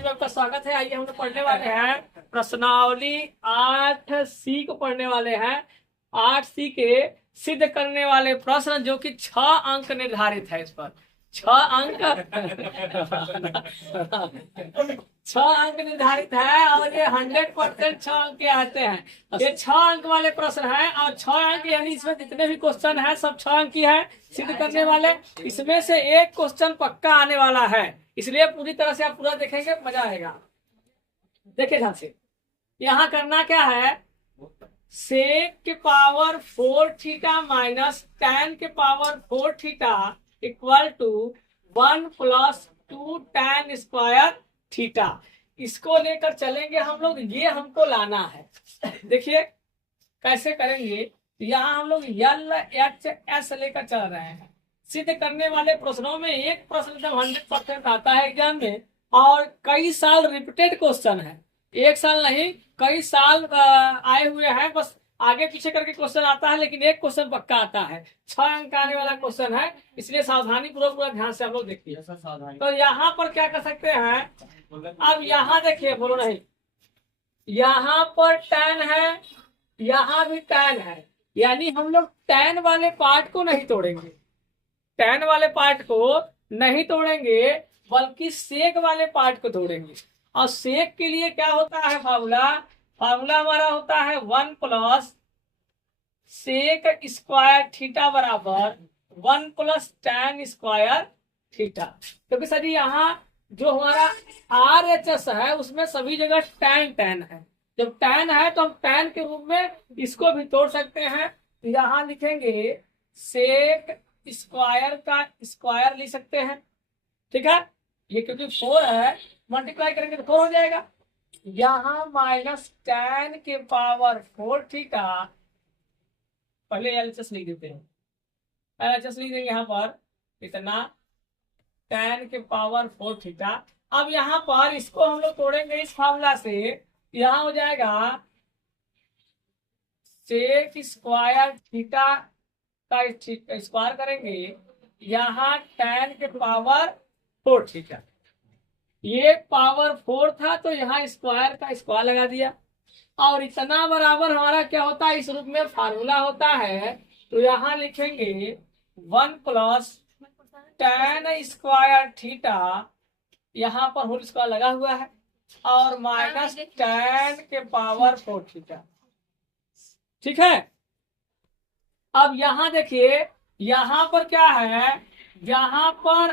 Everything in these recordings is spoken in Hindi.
क्लास में आपका स्वागत है। आइए हम लोग पढ़ने वाले हैं प्रश्नावली 8C को पढ़ने वाले हैं। 8C के सिद्ध करने वाले प्रश्न जो कि 6 अंक निर्धारित है। इस पर 6 अंक 6 अंक निर्धारित है और ये 100% 6 अंक के आते हैं। ये 6 अंक वाले प्रश्न हैं और 6 अंक यानी इसमें जितने भी क्वेश्चन है सब 6 अंक की है सिद्ध करने वाले। इसमें से एक क्वेश्चन पक्का आने वाला है, इसलिए पूरी तरह से आप पूरा देखेंगे, मजा आएगा। देखिए ध्यान से, यहाँ करना क्या है, सेक के पावर 4 थीटा माइनस tan के power 4 theta equal to 1 plus 2 tan square theta. इसको लेकर चलेंगे हम लोग, ये हमको लाना है। देखिए कैसे करेंगे, यहाँ हम लोग LHS लेकर चल रहे हैं। सिद्ध करने वाले प्रश्नों में एक प्रश्न जब 100% आता है एग्जाम में और कई साल रिपीटेड क्वेश्चन है, एक साल नहीं कई साल आए हुए हैं, बस आगे पीछे करके क्वेश्चन आता है, लेकिन एक क्वेश्चन पक्का आता है। 6 अंक आने वाला क्वेश्चन है, इसलिए सावधानी पूरा ध्यान से आप लोग देखिए। तो यहाँ पर क्या कर सकते हैं, अब यहाँ देखिए, बोलो नहीं, यहाँ पर tan है, यहाँ भी tan है, यानी हम लोग tan वाले पार्ट को नहीं तोड़ेंगे, tan वाले पार्ट को नहीं तोड़ेंगे, बल्कि सेक वाले पार्ट को तोड़ेंगे। और सेक के लिए क्या होता है फार्मूला हमारा होता है 1 प्लस सेक स्क्वायर थीटा बराबर 1 प्लस tan स्क्वायर थीटा। क्योंकि सर जी यहाँ जो हमारा RHS है उसमें सभी जगह tan है। जब tan है तो हम tan के रूप में इसको भी तोड़ सकते हैं। तो यहाँ लिखेंगे सेक स्क्वायर का स्क्वायर लिख सकते हैं, ठीक है। ये क्योंकि 4 है, मल्टीप्लाई करेंगे तो 4 हो जाएगा। यहाँ माइनस tan के पावर 4 थीटा, पहले LHS लिख देते हैं, LHS लिख देंगे यहाँ पर इतना tan के पावर 4 थीटा। अब यहाँ पर इसको हम लोग तोड़ेंगे इस फार्मूला से, यहाँ हो जाएगा सेक स्क्वायर थीटा का स्क्वायर करेंगे, यहाँ tan के पावर 4 थीटा, ये पावर 4 था तो यहाँ स्क्वायर का स्क्वायर लगा दिया। और इतना बराबर हमारा क्या होता है, इस रूप में फार्मूला होता है। तो यहाँ लिखेंगे 1 प्लस tan स्क्वायर थीटा, यहाँ पर होल स्क्वायर लगा हुआ है, और माइनस tan के पावर 4 थीटा, ठीक है। अब यहाँ देखिए, यहाँ पर क्या है, यहाँ पर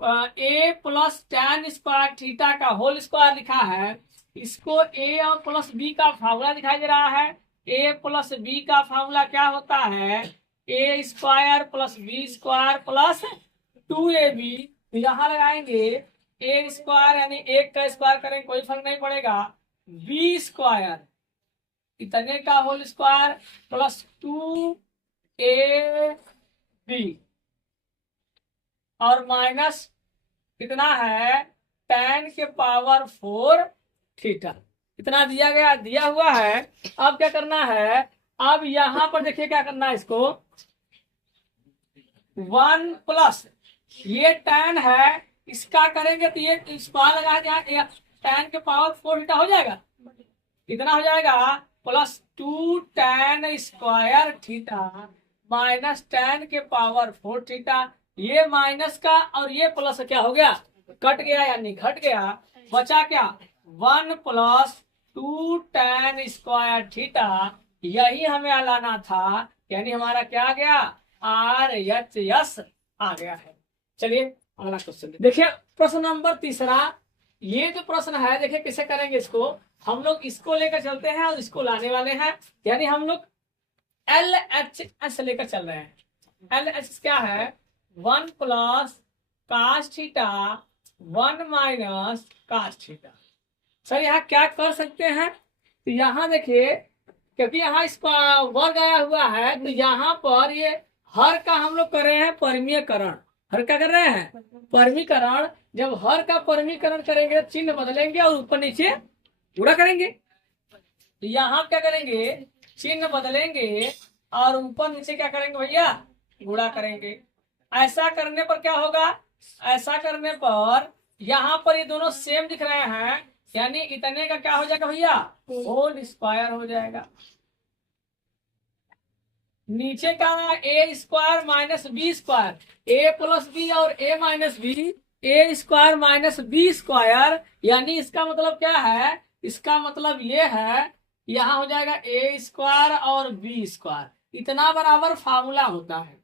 a plus tan square theta का होल स्क्वायर लिखा है, इसको a और प्लस b का फार्मूला दिखाई दे रहा है। a प्लस b का फार्मूला क्या होता है, a square plus b square plus 2ab। यहाँ लगाएंगे a स्क्वायर यानी 1 का स्क्वायर करेंगे कोई फर्क नहीं पड़ेगा, b स्क्वायर इतने का होल स्क्वायर प्लस 2ab और माइनस कितना है tan के पावर 4 थीटा, इतना दिया हुआ है। अब क्या करना है, अब यहाँ पर देखिए क्या करना है, इसको 1 प्लस ये tan है, इसका करेंगे तो ये स्क्वायर लगा दिया, tan के पावर 4 थीटा हो जाएगा, इतना हो जाएगा plus 2 tan square theta minus tan के पावर 4 थीटा। ये माइनस का और ये प्लस क्या हो गया, कट गया यानी घट गया, बचा क्या 1 प्लस 2 tan स्क्वायर थीटा। यही हमें लाना था, यानी हमारा क्या आ गया, RHS आ गया है। चलिए अगला क्वेश्चन देखिए, प्रश्न नंबर 3। ये जो प्रश्न है देखिए कैसे करेंगे, इसको हम लोग इसको लेकर चलते हैं और इसको लाने वाले हैं, यानी हम लोग LHS लेकर चल रहे हैं। LHS क्या है, 1 plus cos theta 1 minus cos theta. Sir यहाँ क्या कर सकते हैं, तो यहाँ देखिए क्योंकि यहाँ इसका वर्ग आया हुआ है, तो यहाँ पर ये हर का हम लोग कर रहे हैं परमीयकरण। हर का कर रहे हैं परमीकरण। जब हर का परमीकरण करेंगे चिन्ह बदलेंगे और ऊपर नीचे गुणा करेंगे। तो यहाँ क्या करेंगे, चिन्ह बदलेंगे और ऊपर नीचे क्या करेंगे भैया, गुणा करेंगे। ऐसा करने पर क्या होगा, ऐसा करने पर यहाँ पर ये दोनों सेम दिख रहे हैं, यानी इतने का क्या हो जाएगा भैया, होल स्क्वायर हो जाएगा। नीचे का ए स्क्वायर माइनस बी स्क्वायर, ए प्लस बी और ए माइनस बी, ए स्क्वायर माइनस बी स्क्वायर, यानी इसका मतलब क्या है, इसका मतलब ये है यहाँ हो जाएगा ए स्क्वायर और बी स्क्वायर, इतना बराबर फार्मूला होता है।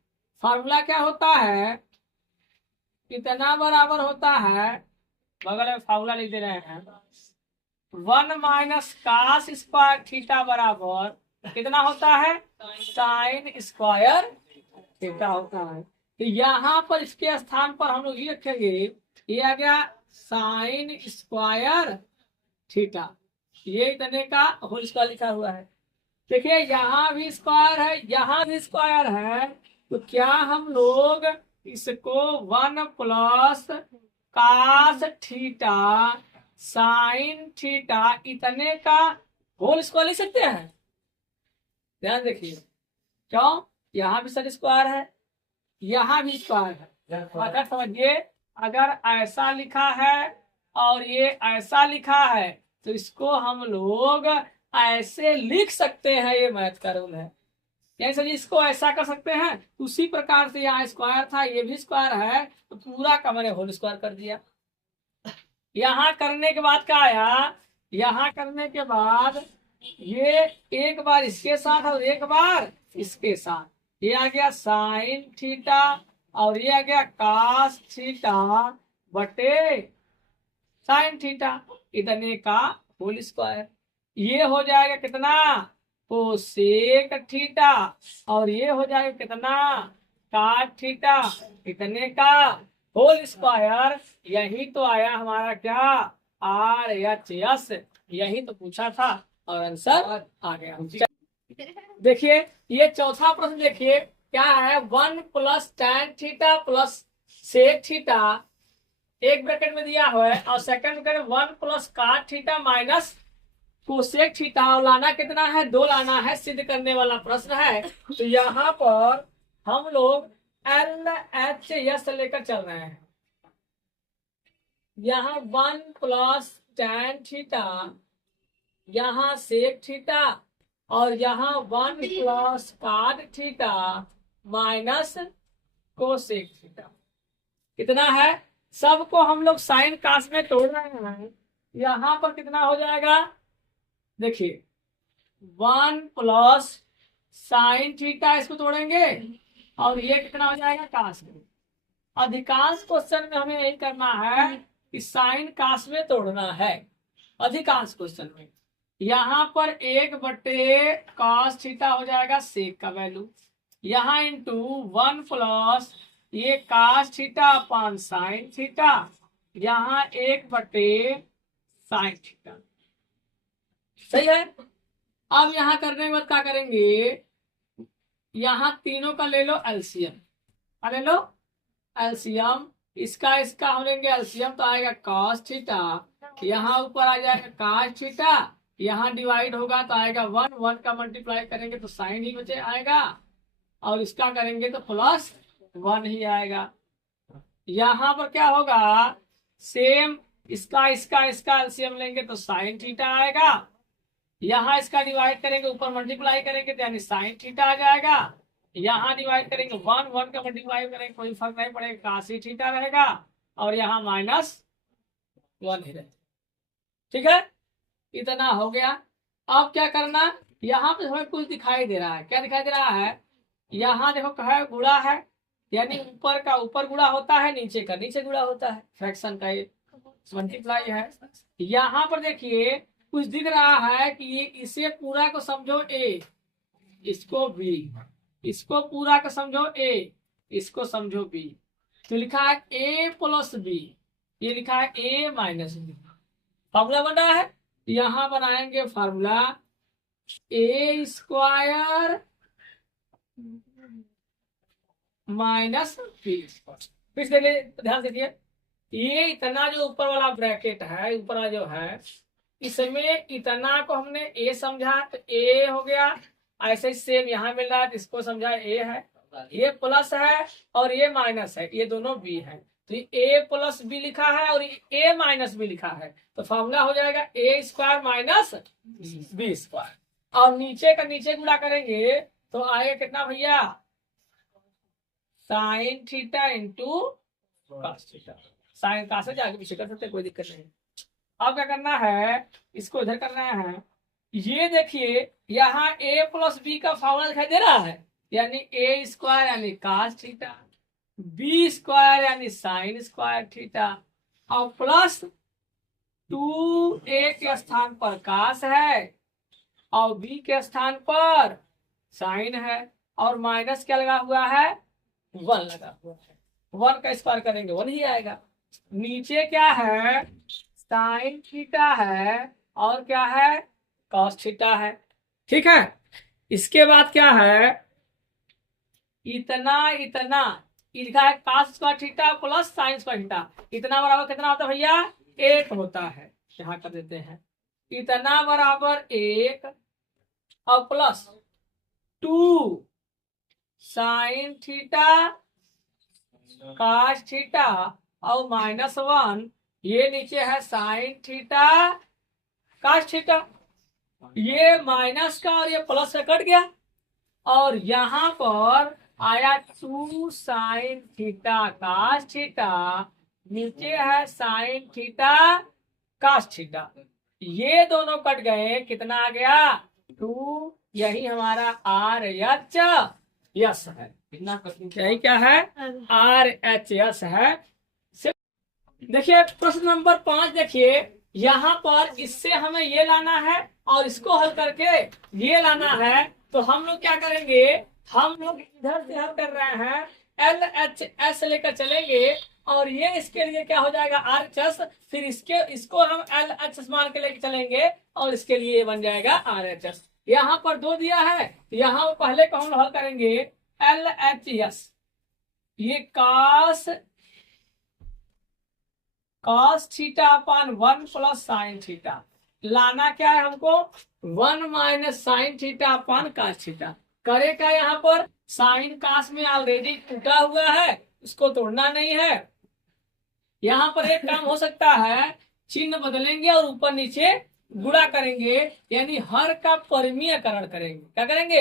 फार्मूला क्या होता है, इतना बराबर होता है, बगल में फार्मूला लिख दे रहे हैं, 1 माइनस कास स्क्वायर थीटा बराबर कितना होता है, साइन स्क्वायर थीटा होता है। तो यहाँ पर इसके स्थान पर हम लोग ये रखेंगे, ये आ गया साइन स्क्वायर थीटा, ये इतने का होल स्क्वायर लिखा हुआ है। देखिए यहाँ भी स्क्वायर है, यहाँ भी स्क्वायर है, तो क्या हम लोग इसको 1 plus cos theta sine theta इतने का होल स्क्वायर लिख सकते हैं। ध्यान देखिए, क्यों, यहाँ भी सर स्क्वायर है, यहाँ भी स्क्वायर है। अगर समझिए, अगर ऐसा लिखा है और ये ऐसा लिखा है, तो इसको हम लोग ऐसे लिख सकते हैं, ये मैथ का रूल है। यानी सर इसको ऐसा कर सकते हैं, उसी प्रकार से यहाँ स्क्वायर था, ये भी स्क्वायर है, तो पूरा का मैंने होल स्क्वायर कर दिया। यहाँ करने के बाद क्या आया, यहाँ करने के बाद ये एक बार इसके साथ और एक बार इसके साथ, ये आ गया साइन थीटा और ये आ गया कास थीटा बटे साइन थीटा, इतने का होल स्क्वायर। ये हो जाएगा कितना, कोसेक थीटा, और ये हो जाएगा कितना, काट थीटा, इतने का होल स्क्वायर। यही तो आया हमारा क्या, आर एच एस, यही तो पूछा था और आंसर आ गया। देखिए ये चौथा प्रश्न देखिए क्या है, 1 plus tan theta plus sec theta एक ब्रैकेट में दिया हुआ है, और second bracket 1 plus cot theta minus cosec theta, और लाना कितना है, 2 लाना है, सिद्ध करने वाला प्रश्न है। तो यहाँ पर हम लोग LHS लेकर चल रहे हैं। यहाँ 1 प्लस tan थीटा, यहाँ सेक थीटा, और यहाँ 1 plus cot theta minus cosec theta, कितना है, सबको हम लोग साइन कास में तोड़ रहे हैं। यहाँ पर कितना हो जाएगा, देखिए 1 प्लस साइन थीटा, इसको तोड़ेंगे, और ये कितना हो जाएगा कास में। अधिकांश क्वेश्चन में हमें यही करना है कि साइन कास में तोड़ना है, अधिकांश क्वेश्चन में। यहाँ पर 1 बटे कास थीटा हो जाएगा सेक का वैल्यू, यहाँ इंटू 1 प्लस ये cos theta upon sine theta, यहाँ 1 बटे साइन थीटा, सही है। अब यहाँ करने के बाद क्या करेंगे, यहाँ तीनों का ले लो एलसीएम, ले लो एलसीएम, इसका इसका हम लेंगे एलसीएम, तो आएगा cos थीटा, यहाँ ऊपर आ जाएगा cos थीटा, यहाँ डिवाइड होगा तो आएगा 1, 1 का मल्टीप्लाई करेंगे तो साइन ही बचे आएगा, और इसका करेंगे तो प्लस 1 ही आएगा। यहाँ पर क्या होगा, सेम इसका इसका इसका एलसीएम लेंगे तो साइन थीटा आएगा, यहाँ इसका डिवाइड करेंगे ऊपर मल्टीप्लाई करेंगे तो यानी साइन थीटा आ जाएगा, यहाँ डिवाइड करेंगे 1, 1 का मल्टीप्लाई करेंगे कोई फर्क नहीं पड़ेगा, कासी थीटा रहेगा, और यहाँ माइनस 1 ही रहेगा, ठीक है। इतना हो गया। अब क्या करना, यहाँ पे हमें कुछ दिखाई दे रहा है, क्या दिखाई दे रहा है, यहाँ देखो कहा गुणा है, यानी ऊपर का ऊपर गुणा होता है, नीचे का नीचे गुणा होता है, फ्रैक्शन का ये मल्टीप्लाई है। यहाँ पर देखिए कुछ दिख रहा है कि ये इसे पूरा को समझो ए, इसको बी, इसको पूरा का समझो ए, इसको समझो बी, तो लिखा है ए प्लस बी, ये लिखा है ए माइनस बी, फॉर्मूला बन रहा है। यहाँ बनाएंगे फार्मूला ए स्क्वायर माइनस बी, फिर से ध्यान दीजिए, ये इतना जो ऊपर वाला ब्रैकेट है, ऊपर वाला जो है, इसमें इतना को हमने ए समझा तो ए हो गया, ऐसे ही सेम यहाँ मिल रहा है, इसको समझा ए है, ये प्लस है और ये माइनस है, ये दोनों बी है, तो ए प्लस बी लिखा है और ए माइनस बी लिखा है, तो फॉर्मूला हो जाएगा ए स्क्वायर माइनस बी स्क्वायर। और नीचे का नीचे गुणा करेंगे तो आएगा कितना भैया, sine theta into cos theta. Sine का से आगे पीछे कर सकते, कोई दिक्कत नहीं। अब क्या करना है, इसको इधर करना है। ये देखिए यहाँ a प्लस बी का फॉर्मूला दिखाई दे रहा है, यानी ए स्क्वायर यानी कॉस थीटा, बी स्क्वायर यानी साइन स्क्वायर थीटा, और प्लस 2a के स्थान पर कॉस है और b के स्थान पर साइन है, और माइनस क्या लगा हुआ है, 1 लगा हुआ है। 1 का स्क्वायर करेंगे 1 ही आएगा। नीचे क्या है, साइन थीटा है और क्या है, कॉस थीटा है। ठीक है, इसके बाद क्या है, इतना इतना लिखा है cos square theta plus sine square theta. इतना बराबर कितना होता है भैया, 1 होता है। यहाँ कर देते हैं, इतना बराबर 1 और plus 2 sine theta cos theta और माइनस 1, ये नीचे है साइन थीटा कॉस थीटा। ये माइनस का और ये प्लस का कट गया, और यहाँ पर आया 2 साइन थीटा कॉस थीटा, नीचे है साइन थीटा कॉस थीटा। ये दोनों कट गए, कितना आ गया, 2। यही हमारा आर एच एस है। यही क्या है, आर एच एस है। देखिए प्रश्न नंबर 5 देखिए, यहाँ पर इससे हमें ये लाना है और इसको हल करके ये लाना है। तो हम लोग क्या करेंगे, हम लोग इधर से हल कर रहे हैं, एल एच एस लेकर चलेंगे और ये इसके लिए क्या हो जाएगा, आर एच एस। फिर इसको हम एल एच एस मान के लेके चलेंगे और इसके लिए ये बन जाएगा आर एच एस। यहाँ पर 2 दिया है, यहाँ पहले को हम हल करेंगे एल एच एस। ये cos theta upon 1 plus sine theta. लाना क्या है हमको, 1 माइनस साइन थीटा अपान कॉस थीटा। करे क्या, यहाँ पर साइन कॉस में ऑलरेडी टूटा हुआ है, उसको तोड़ना नहीं है। यहाँ पर एक काम हो सकता है, चिन्ह बदलेंगे और ऊपर नीचे गुणा करेंगे, यानी हर का परिमीयकरण करेंगे। क्या करेंगे,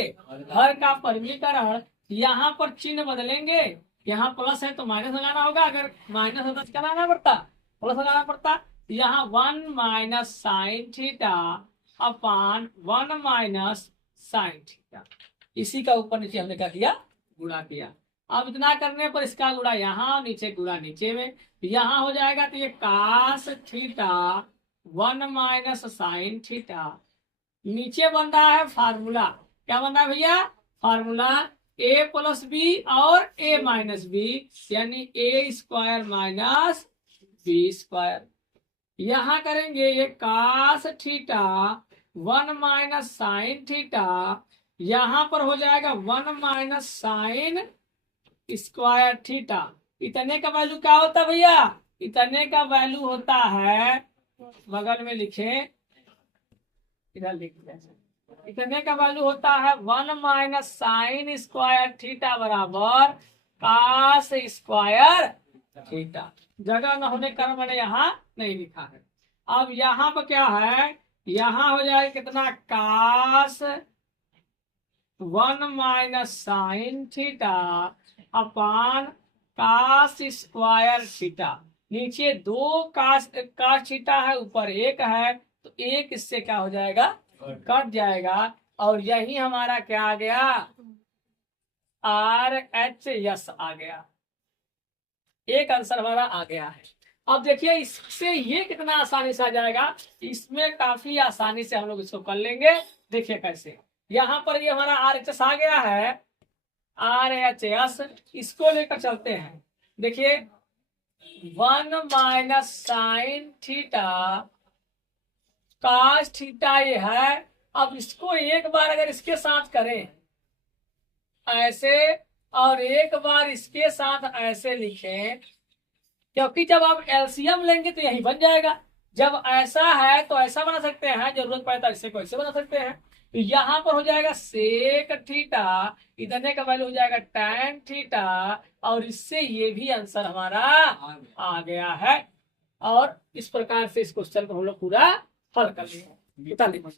हर का परिमीयकरण। यहाँ पर चिन्ह बदलेंगे, यहाँ प्लस है तो माइनस लगाना होगा, अगर माइनस होता तो क्या लगाना पड़ता, प्लस लगाना पड़ता। यहाँ 1 माइनस साइन थीटा अपान 1 माइनस साइन थीटा, इसी का ऊपर नीचे हमने क्या किया, गुणा किया। अब इतना करने पर इसका गुणा यहाँ, नीचे गुणा नीचे में, यहाँ हो जाएगा तो ये cos theta 1 minus sine theta. नीचे बन रहा है फार्मूला, क्या बन रहा है भैया, फार्मूला ए प्लस बी और ए माइनस बी, यानी a square minus b square. यहाँ करेंगे ये cos theta 1 minus sine theta, यहाँ पर हो जाएगा 1 माइनस साइन स्क्वायर थीटा। इतने का वैल्यू क्या होता है भैया, इतने का वैल्यू होता है, बगल में लिखे, इधर लिख दें, इतने का वैल्यू होता है 1 माइनस साइन स्क्वायर थीटा बराबर कास स्क्वायर थीटा। जगह न होने कारण मैंने यहाँ नहीं लिखा है। अब यहाँ पर क्या है, यहाँ हो जाएगा कितना, cos 1 minus sine theta upon cos square theta. नीचे 2 कास थीटा है, ऊपर 1 है, तो 1 इससे क्या हो जाएगा, कट जाएगा। और यही हमारा क्या आ गया, आर एच एस आ गया। एक आंसर हमारा आ गया है। अब देखिए इससे ये कितना आसानी से आ जाएगा, इसमें काफी आसानी से हम लोग इसको कर लेंगे। देखिए कैसे, यहाँ पर ये हमारा आर एच एस आ गया है, आर एच एस, इसको लेकर चलते हैं। देखिए 1 minus sine theta cos theta ये है। अब इसको एक बार अगर इसके साथ करें ऐसे, और एक बार इसके साथ ऐसे लिखें, क्योंकि जब आप एलसीएम लेंगे तो यही बन जाएगा। जब ऐसा है तो ऐसा बना सकते हैं, जरूरत पड़े तो ऐसे को ऐसे बना सकते हैं। तो यहाँ पर हो जाएगा सेक थीटा, इतने का वैल्यू हो जाएगा tan थीटा, और इससे ये भी आंसर हमारा आ गया है। और इस प्रकार से इस क्वेश्चन को हम लोग पूरा हल कर लिए।